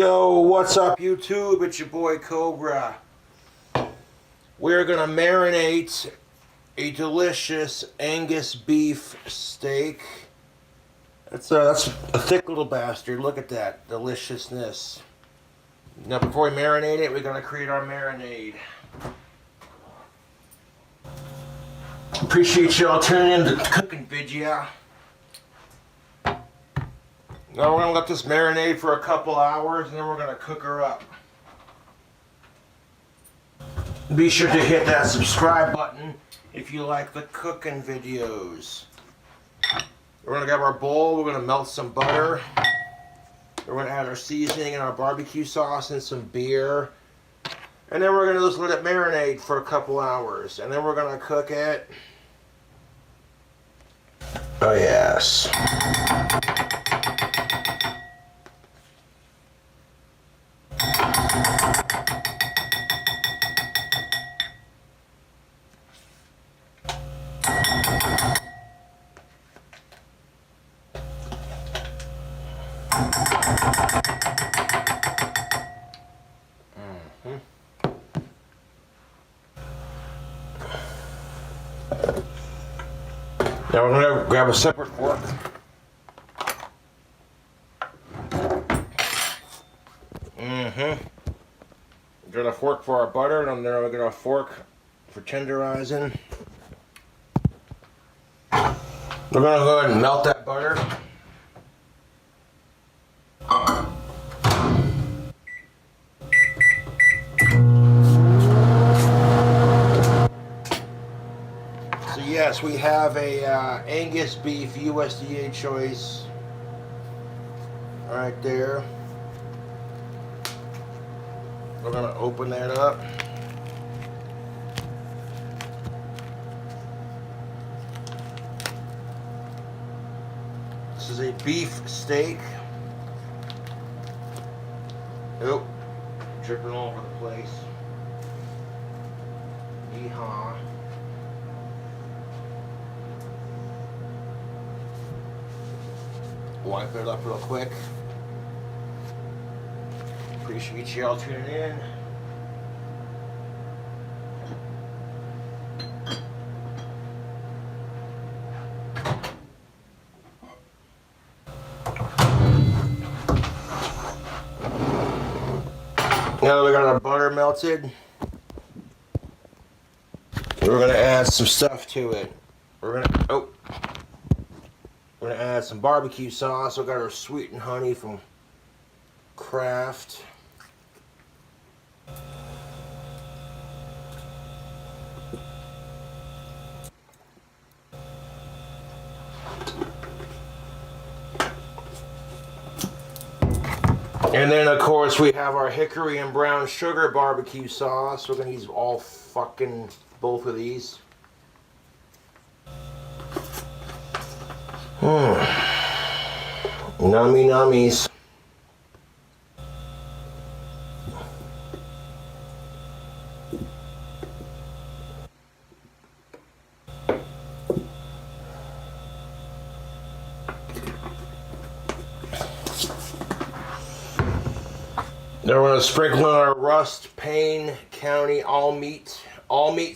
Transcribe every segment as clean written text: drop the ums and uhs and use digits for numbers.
Yo, what's up YouTube? It's your boy Cobra. We're gonna marinate a delicious Angus beef steak. That's a thick little bastard. Look at that deliciousness. Now before we marinate it, we're gonna create our marinade. Appreciate y'all tuning in to the cooking video. Now we're gonna let this marinate for a couple hours and then we're gonna cook her up. Be sure to hit that subscribe button if you like the cooking videos. We're gonna grab our bowl, we're gonna melt some butter. We're gonna add our seasoning and our barbecue sauce and some beer. And then we're gonna just let it marinate for a couple hours. And then we're gonna cook it. Oh yes. Now we're going to grab a separate fork. We're going to fork for our butter, and then we're going to fork for tenderizing. We're going to go ahead and melt that butter. So yes, we have a Angus beef USDA choice right there. We're going to open that up. This is a beef steak. Oh, dripping all over the place. Yeehaw. Wipe it up real quick. Appreciate y'all tuning in. Now that we got our butter melted, we're gonna add some stuff to it. We're gonna add some barbecue sauce. We got our sweet and honey from Kraft. And then of course we have our hickory and brown sugar barbecue sauce. We're gonna use both of these. Nummy nummies. Then we're going to sprinkle in our Rust Payne County all meat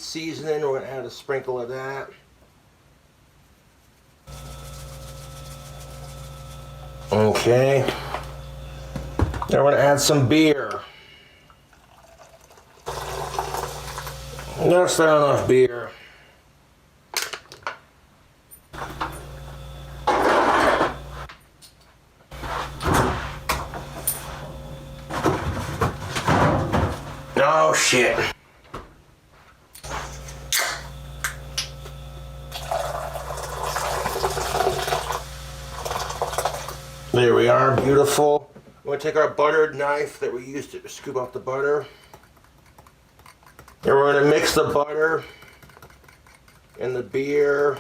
seasoning. We're going to add a sprinkle of that. Okay. Then we're going to add some beer. That's not enough beer. Oh shit. There we are, beautiful. We're going to take our buttered knife that we used to scoop off the butter. And we're going to mix the butter and the beer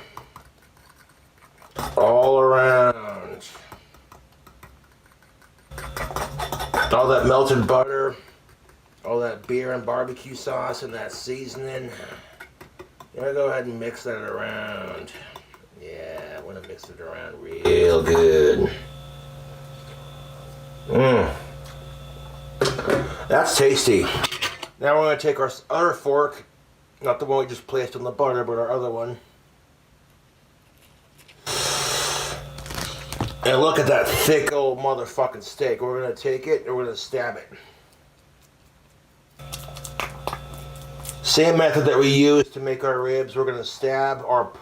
all around. All that melted butter, all that beer and barbecue sauce and that seasoning. I'm going to go ahead and mix that around. Yeah, I want to mix it around real good. That's tasty. Now we're going to take our other fork, not the one we just placed on the butter, but our other one. And look at that thick old motherfucking steak. We're going to take it and we're going to stab it. Same method that we use to make our ribs. We're going to stab our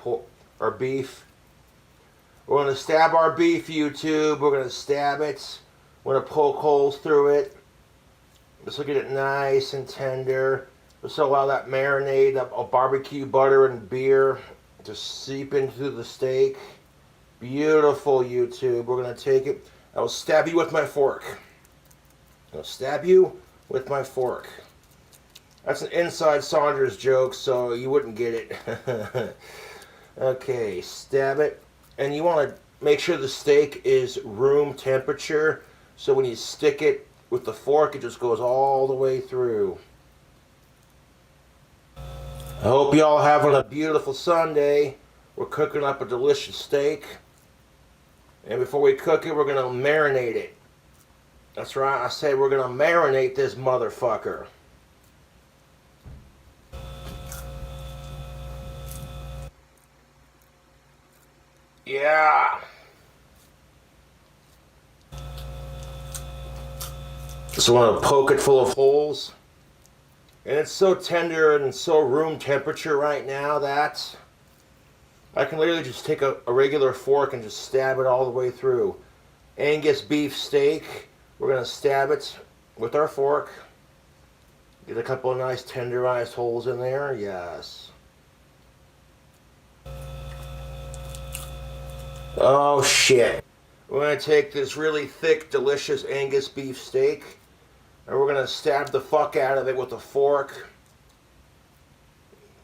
beef. We're going to stab our beef, YouTube. We're going to stab it. We're going to poke holes through it. Just to get it nice and tender. Just allow that marinade of barbecue butter and beer to seep into the steak. Beautiful, YouTube. We're going to take it. I will stab you with my fork. I'll stab you with my fork. That's an inside Saunders joke, so you wouldn't get it. Okay, stab it. And you want to make sure the steak is room temperature. So when you stick it with the fork, it just goes all the way through. I hope y'all having a beautiful Sunday. We're cooking up a delicious steak. And before we cook it, we're going to marinate it. That's right, I said we're going to marinate this motherfucker. Yeah. So I want to poke it full of holes. And it's so tender and so room temperature right now that I can literally just take a regular fork and just stab it all the way through. Angus beef steak. We're going to stab it with our fork. Get a couple of nice tenderized holes in there. Yes. Oh shit. We're going to take this really thick, delicious Angus beef steak and we're going to stab the fuck out of it with a fork.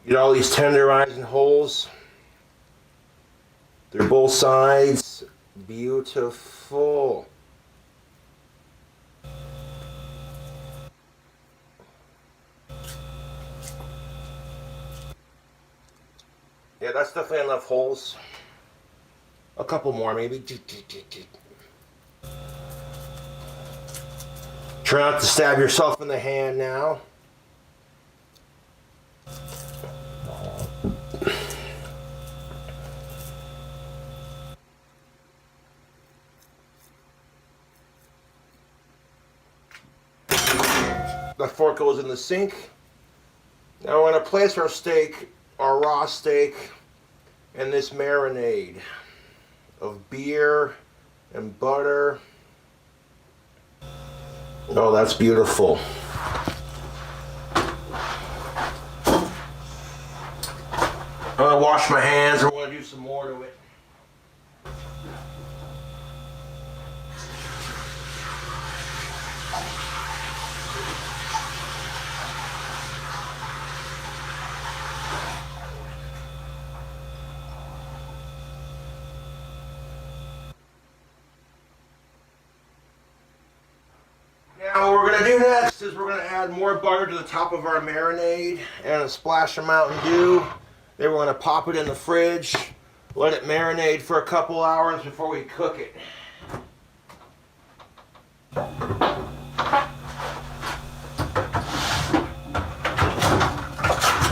Get all these tenderizing holes through both sides. Beautiful. Yeah, that's definitely enough holes. A couple more, maybe. Try not to stab yourself in the hand now. The fork goes in the sink. Now we're going to place our steak, our raw steak, in this marinade of beer and butter. Oh, that's beautiful. I'm going to wash my hands. We're going to do some more to it. Now what we're going to do next is we're going to add more butter to the top of our marinade and a splash of Mountain Dew. Then we're going to pop it in the fridge, let it marinate for a couple hours before we cook it.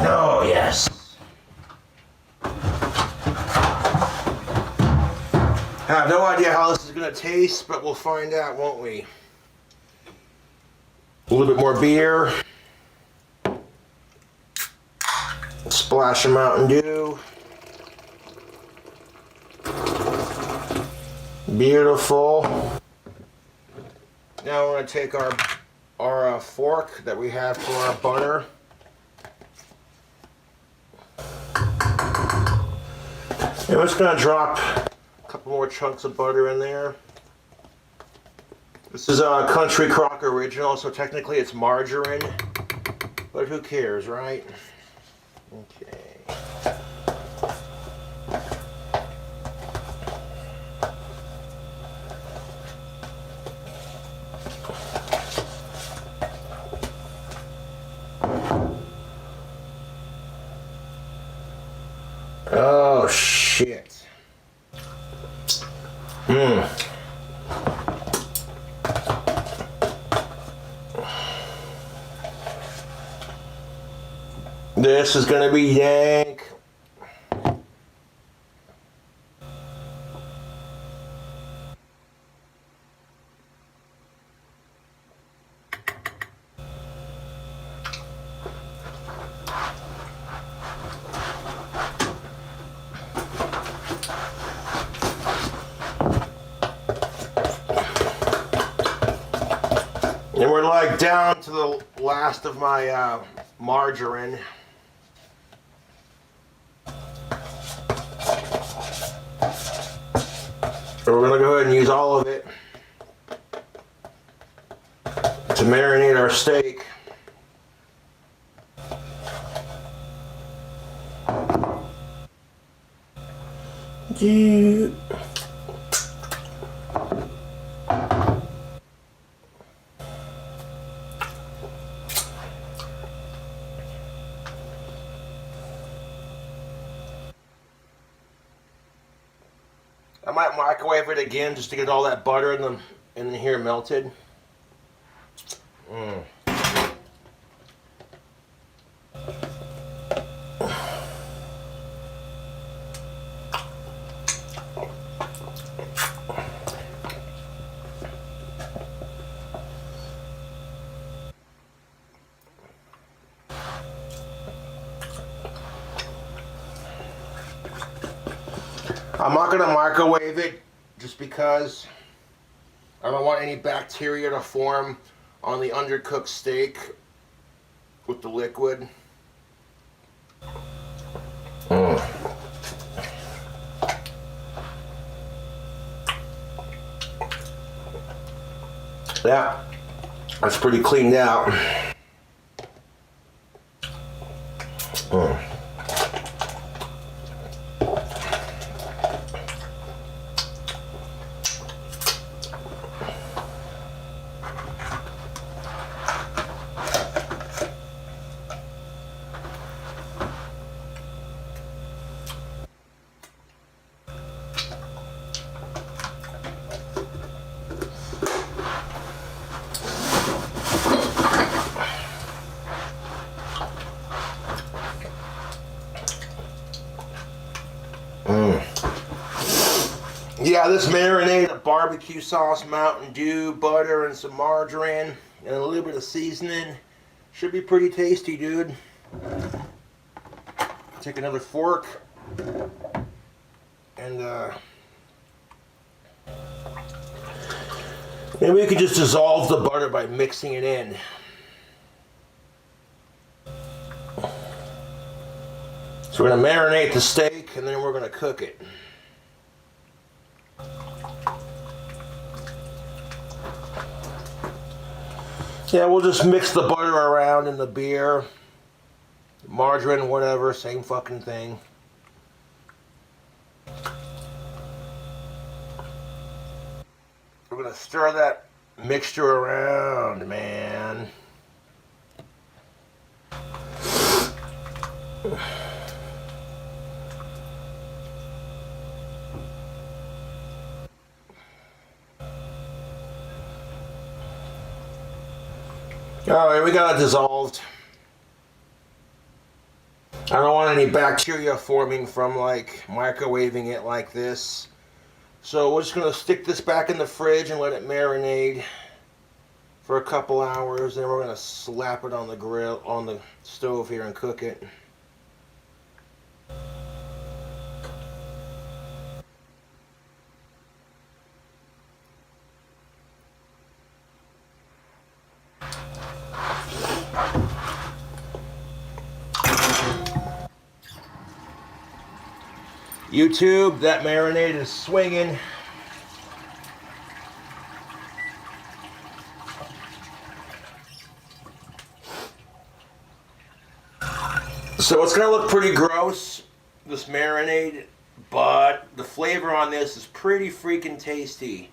Oh yes. I have no idea how this is going to taste, but we'll find out, won't we? A little bit more beer. A splash of Mountain Dew. Beautiful. Now we're going to take our fork that we have for our butter. And we're just going to drop a couple more chunks of butter in there. This is a Country Crock original, so technically it's margarine, but who cares, right? Okay. Oh shit. This is gonna be dank. And we're like down to the last of my margarine. So we're gonna go ahead and use all of it to marinate our steak. Yeah. I might microwave it again just to get all that butter in here melted. I'm not going to microwave it just because I don't want any bacteria to form on the undercooked steak with the liquid. Yeah, that's pretty cleaned out. Yeah, this marinade of barbecue sauce, Mountain Dew, butter, and some margarine, and a little bit of seasoning should be pretty tasty, dude. Take another fork and maybe we could just dissolve the butter by mixing it in. So we're going to marinate the steak and then we're going to cook it. Yeah, we'll just mix the butter around in the beer, margarine, whatever, same fucking thing. We're gonna stir that mixture around, man. Alright, we got it dissolved. I don't want any bacteria forming from like microwaving it like this. So we're just going to stick this back in the fridge and let it marinate for a couple hours. Then we're going to slap it on the grill, on the stove here and cook it. YouTube, that marinade is swinging. So it's going to look pretty gross, this marinade, but the flavor on this is pretty freaking tasty.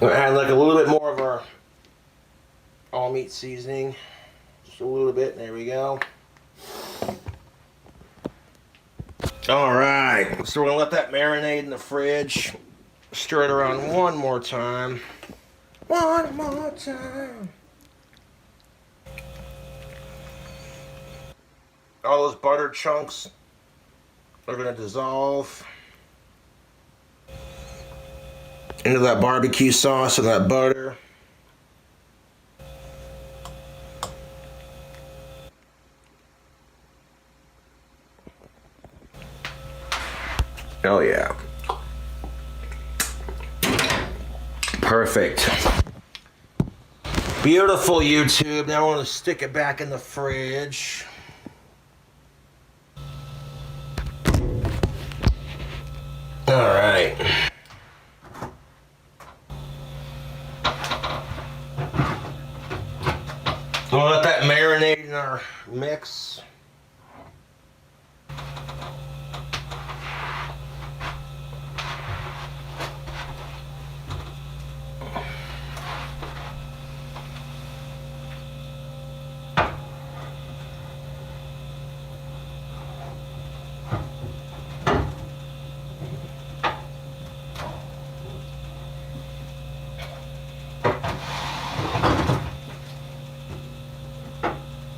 We'll add like a little bit more of our all meat seasoning. Just a little bit, there we go. Alright, so we're going to let that marinate in the fridge. Stir it around one more time. One more time. all those butter chunks are going to dissolve into that barbecue sauce and that butter. Oh yeah. Perfect. Beautiful, YouTube. Now I want to stick it back in the fridge. All right. We'll let that marinate in our mix.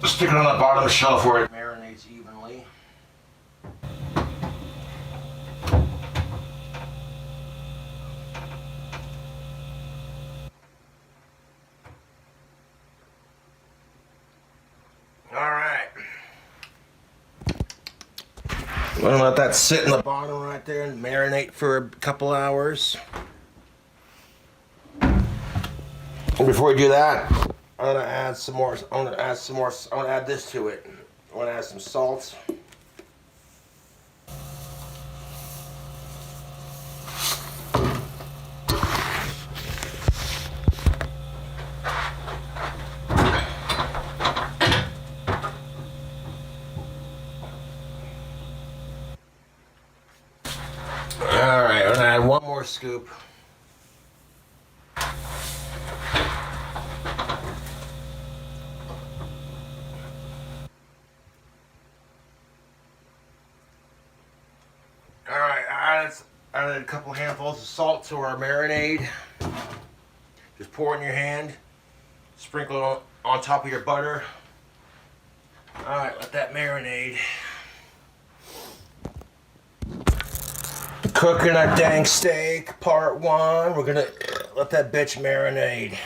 Stick it on the bottom shelf where it marinates evenly. Alright. I'm gonna let that sit in the bottom right there and marinate for a couple hours. And before we do that, I'm gonna add some more. I'm gonna add this to it. I'm gonna add some salt. All right, I'm gonna add one more scoop. Added a couple handfuls of salt to our marinade. Just pour it in your hand. Sprinkle it on top of your butter. Alright, let that marinade. Cooking our dank steak, part 1. We're gonna let that bitch marinade.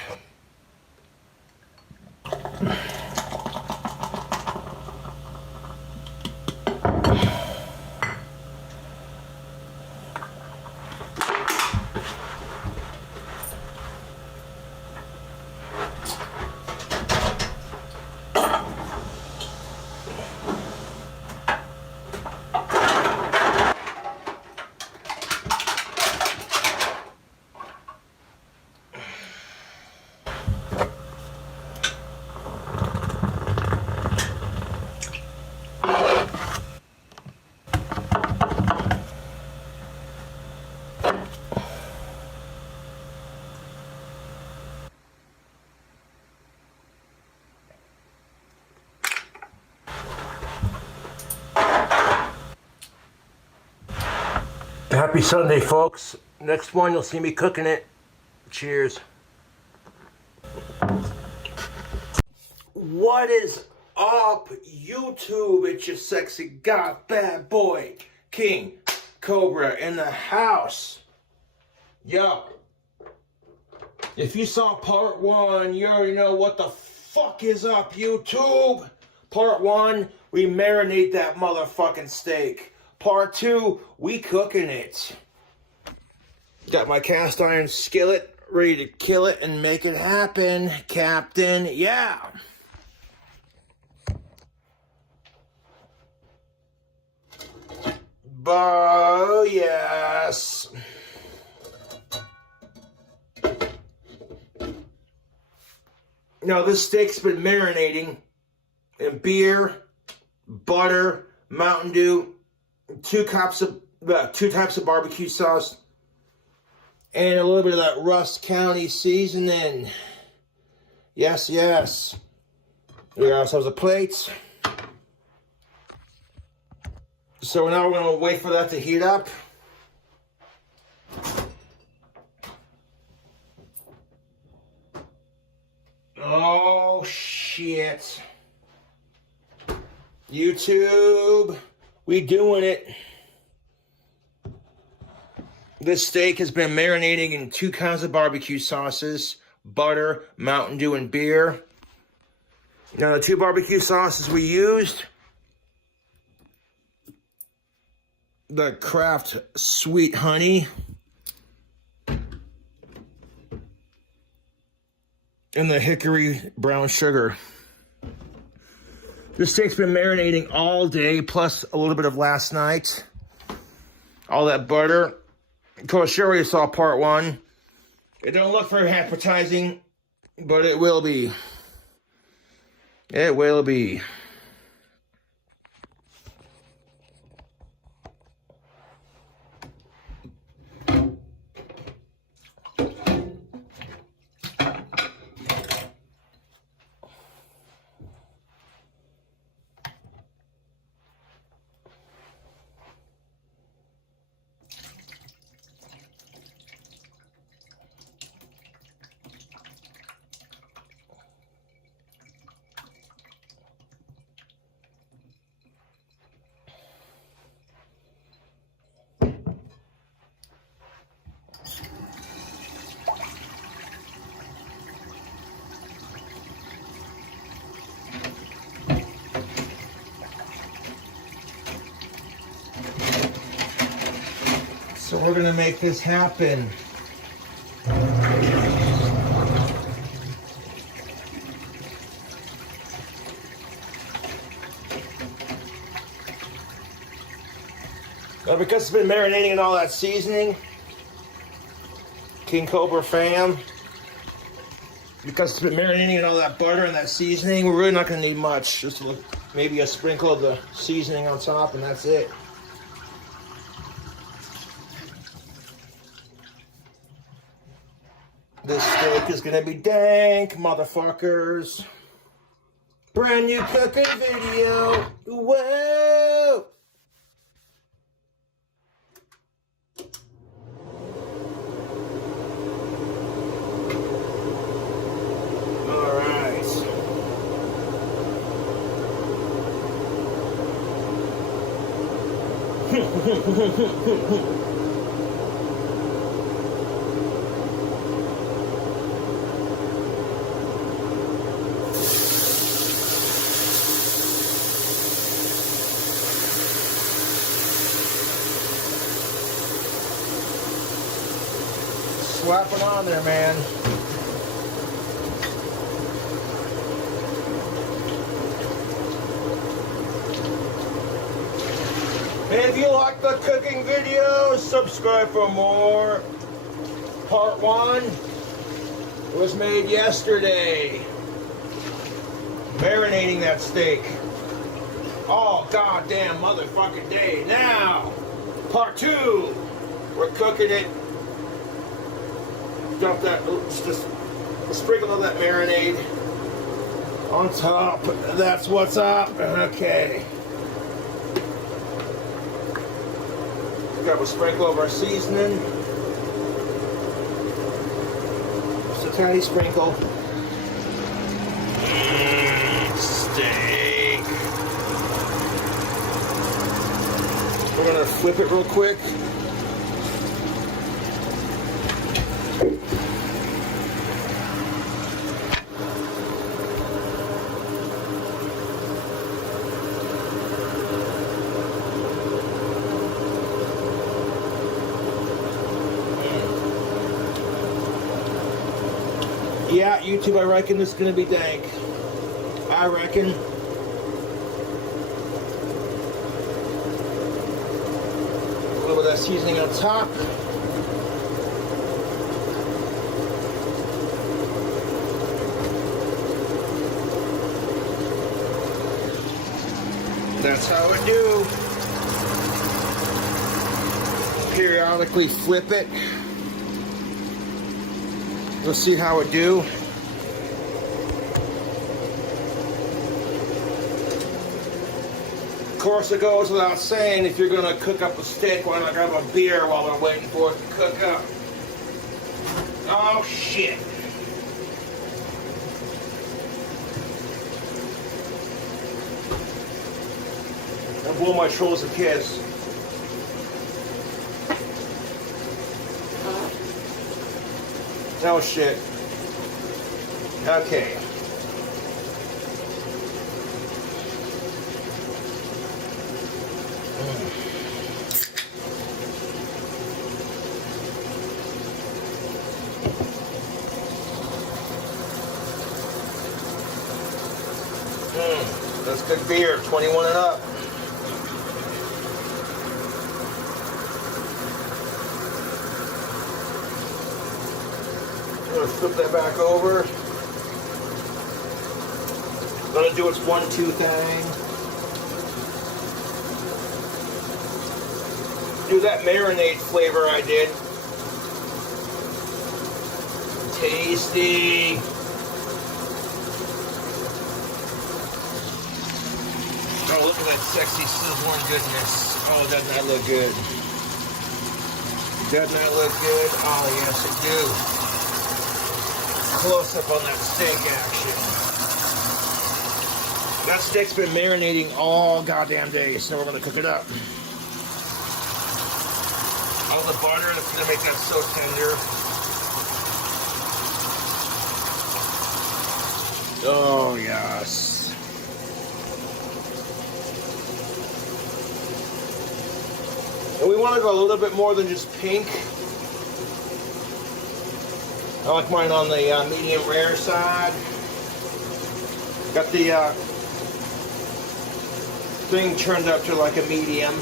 Happy Sunday, folks. Next one, you'll see me cooking it. Cheers. What is up, YouTube? It's your sexy god bad boy, King Cobra in the house. Yo, if you saw part 1, you already know what the fuck is up, YouTube. Part 1, we marinate that motherfucking steak. Part 2, we cooking it. Got my cast iron skillet ready to kill it and make it happen, Captain. Yeah. Oh, yes. Now, this steak's been marinating in beer, butter, Mountain Dew, two types of barbecue sauce, and a little bit of that Rust County seasoning. Yes, yes. We got ourselves a plate. So now we're going to wait for that to heat up. Oh, shit. YouTube, we doing it. This steak has been marinating in 2 kinds of barbecue sauces, butter, Mountain Dew, and beer. Now, the 2 barbecue sauces we used, the Kraft Sweet Honey and the Hickory Brown Sugar. This steak's been marinating all day, plus a little bit of last night. All that butter. Of course, you already saw part 1. It don't look very appetizing, but it will be. It will be. So we're gonna make this happen. Now, because it's been marinating in all that seasoning, King Cobra fam, because it's been marinating in all that butter and that seasoning, we're really not gonna need much. Just maybe a sprinkle of the seasoning on top, and that's it. This steak is gonna be dank, motherfuckers. Brand new cooking video. Whoa! All right. Slapping on there, man. If you like the cooking videos, subscribe for more. Part 1 was made yesterday. Marinating that steak. All goddamn motherfucking day. Now, part 2, we're cooking it. Dump that, just a sprinkle of that marinade on top. That's what's up. Okay. Grab a sprinkle of our seasoning. Just a tiny sprinkle. Steak. We're gonna flip it real quick. Yeah, YouTube, I reckon this is going to be dank. I reckon. A little bit of that seasoning on top. That's how I do. Periodically flip it. We'll see how it do. Of course, it goes without saying, if you're gonna cook up a steak, why not grab a beer while we're waiting for it to cook up? Oh shit. And blow my trolls a kiss. Oh shit. Okay. That's good beer, 21 and up. I'm gonna flip that back over. Gonna do its 1-2 thing. Do that marinade flavor I did. Tasty. Oh, look at that sexy sizzling goodness. Oh, doesn't that look good? Doesn't that look good? Oh, yes, it do. Close up on that steak action. That steak's been marinating all goddamn day, so we're gonna cook it up. All the butter, that's gonna make that so tender. Oh, yes. And we want to go a little bit more than just pink. I like mine on the medium rare side. Got the thing turned up to like a medium.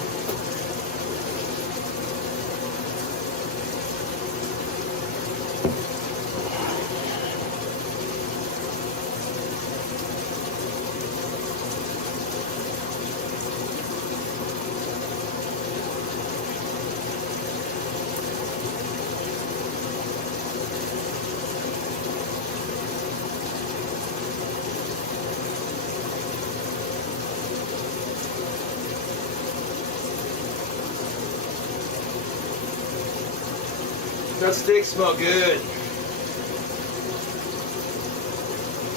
That steak smell good.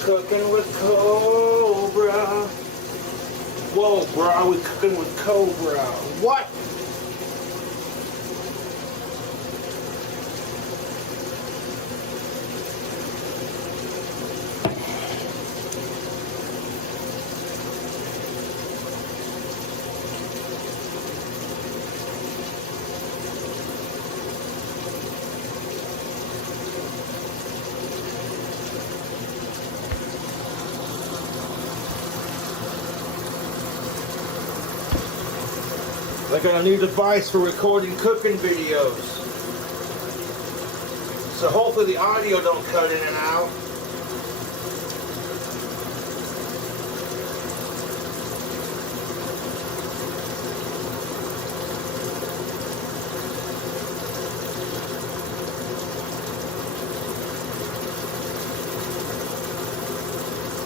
Cooking with Cobra. Whoa, bro, we cooking with Cobra. What? I got a new device for recording cooking videos. So hopefully the audio don't cut in and out.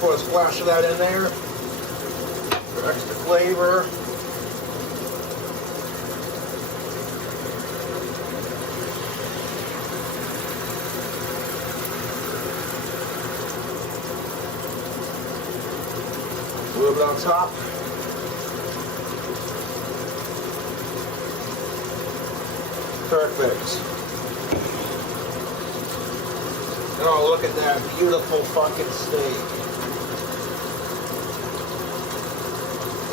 Pour a splash of that in there for extra flavor. A little bit on top. Perfect. Oh, look at that beautiful fucking steak.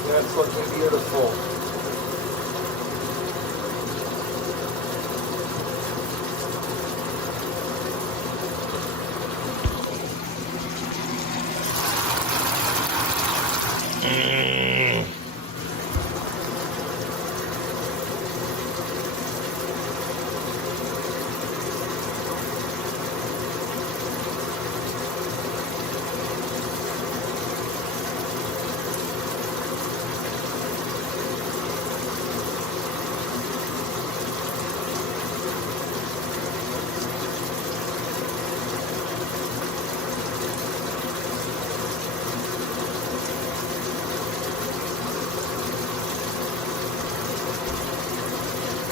That's looking beautiful.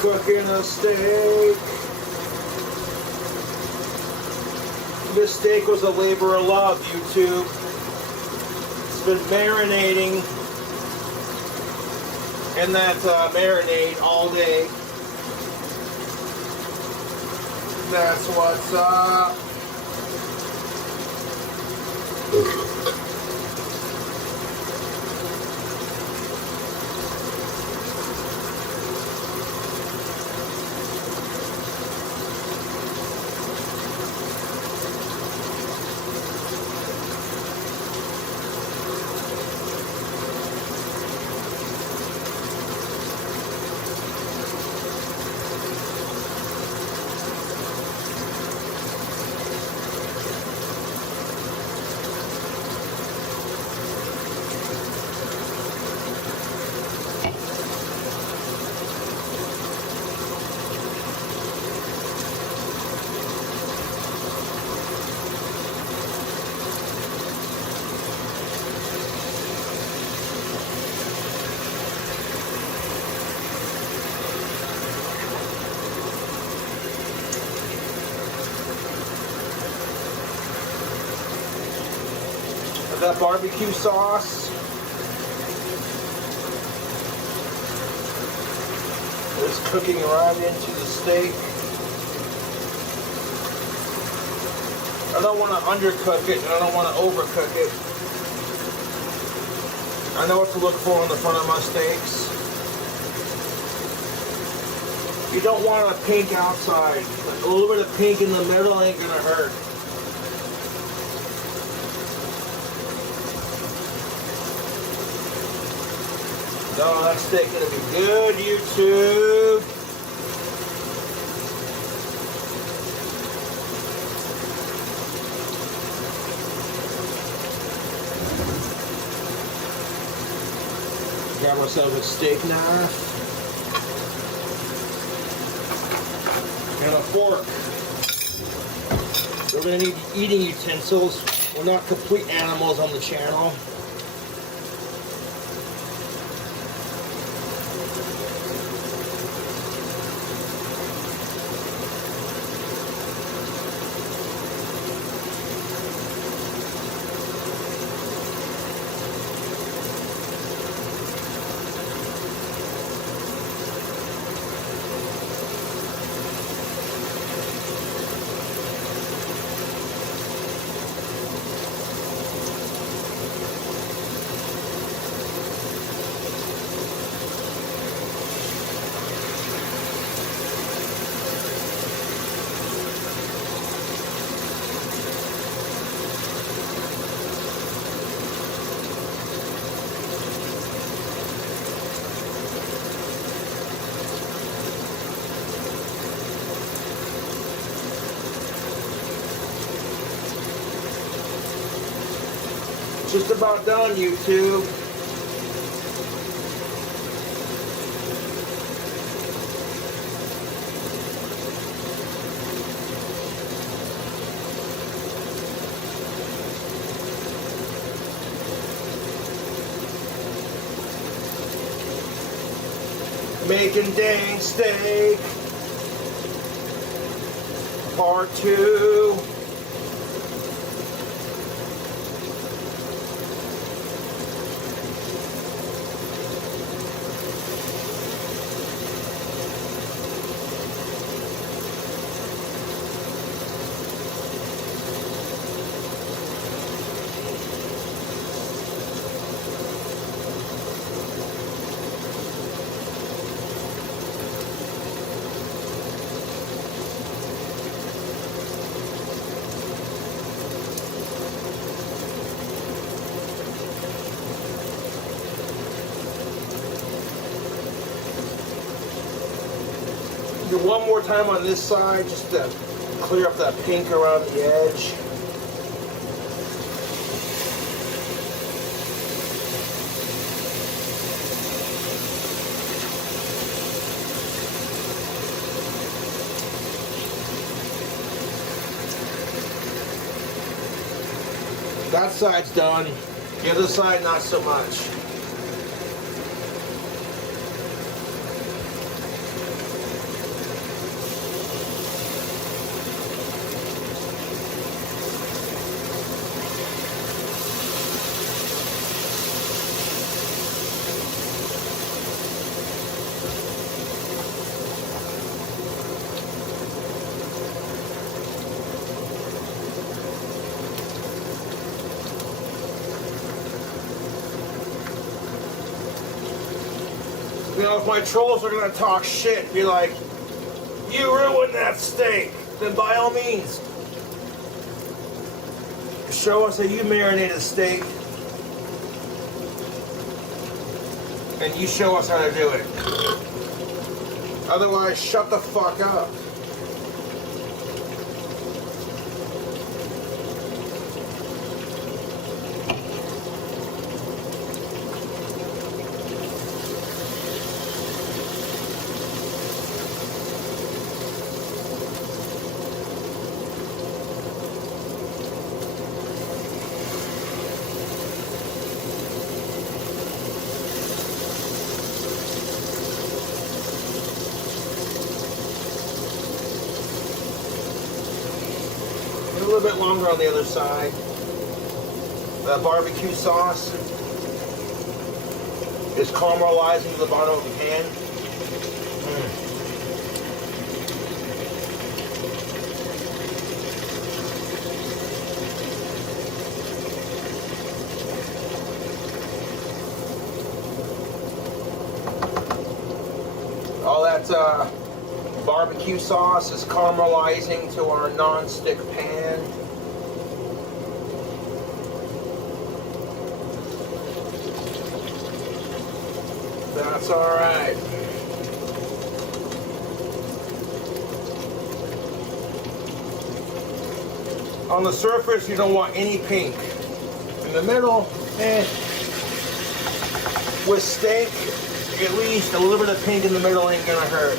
Cooking a steak. This steak was a labor of love, YouTube. It's been marinating in that marinade all day. That's what's up. That barbecue sauce. It's cooking right into the steak. I don't want to undercook it, and I don't want to overcook it. I know what to look for on the front of my steaks. You don't want a pink outside. A little bit of pink in the middle ain't gonna hurt. Oh, that steak gonna be good, YouTube. Grab ourselves a steak knife and a fork. We're gonna need eating utensils. We're not complete animals on the channel. Just about done, YouTube. Making dank steak. Part 2. Do one more time on this side just to clear up that pink around the edge. That side's done. The other side, not so much. You know, if my trolls are gonna talk shit, be like, you ruined that steak, then by all means, show us how you marinated a steak, and you show us how to do it. Otherwise, shut the fuck up. A little bit longer on the other side. That barbecue sauce is caramelizing to the bottom of the pan. All that barbecue sauce is caramelizing to our non-stick pan. That's all right. On the surface, you don't want any pink. In the middle, with steak, at least a little bit of pink in the middle ain't gonna hurt.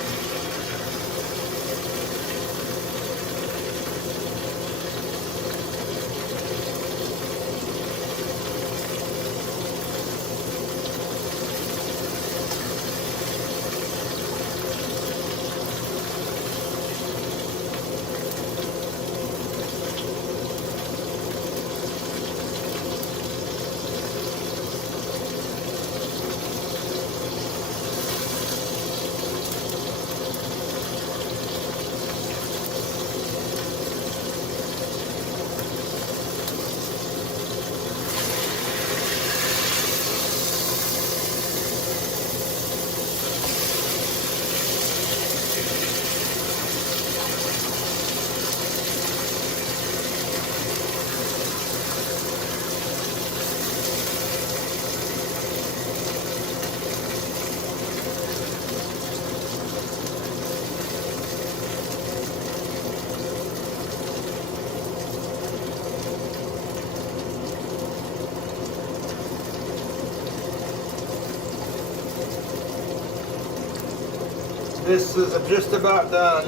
This is just about done.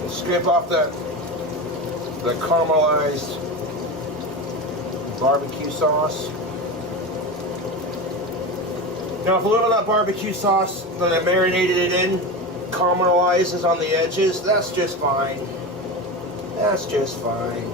We'll scrape off the caramelized barbecue sauce. Now, if a little of that barbecue sauce that I marinated it in caramelizes on the edges, that's just fine. That's just fine.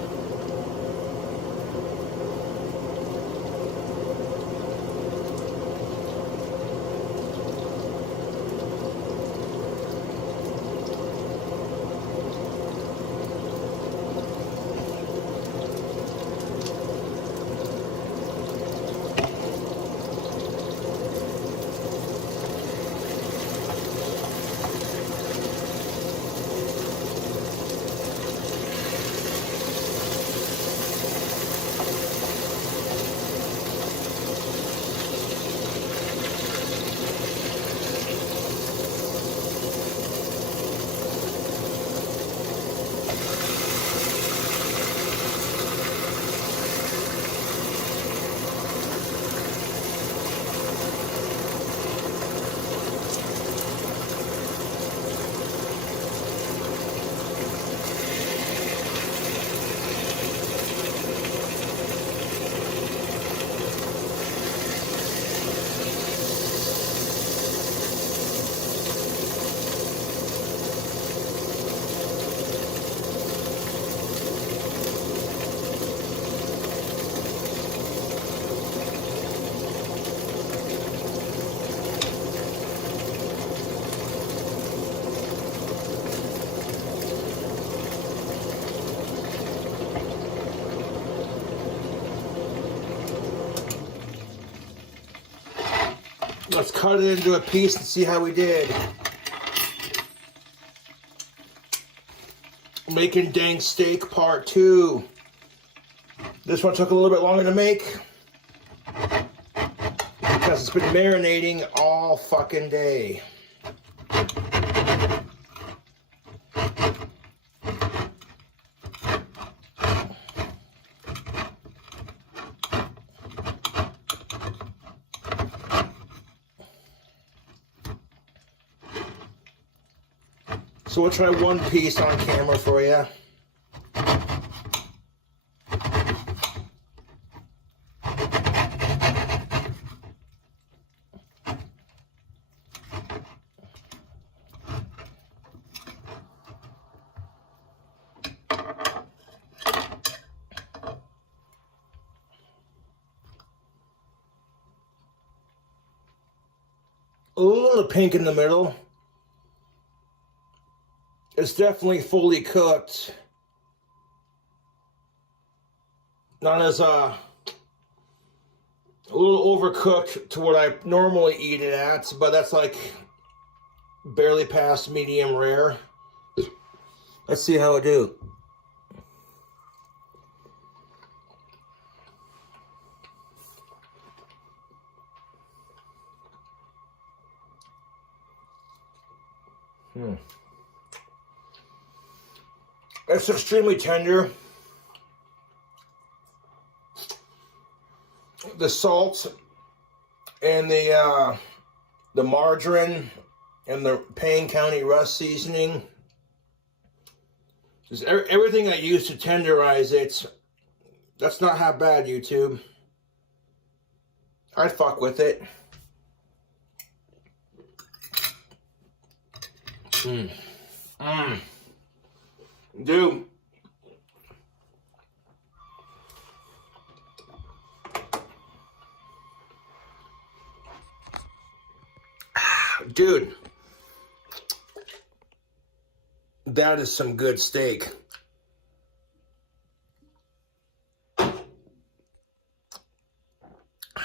Let's cut it into a piece and see how we did. Making dank steak part 2. This one took a little bit longer to make because it's been marinating all fucking day. So we'll try one piece on camera for you. A little pink in the middle. It's definitely fully cooked. Not as a little overcooked to what I normally eat it at, but that's like barely past medium rare. Let's see how I do. It's extremely tender. The salt and the margarine and the Payne County Rust seasoning, just everything I use to tenderize it. That's not half bad, YouTube. I'd fuck with it. Dude. Dude. That is some good steak.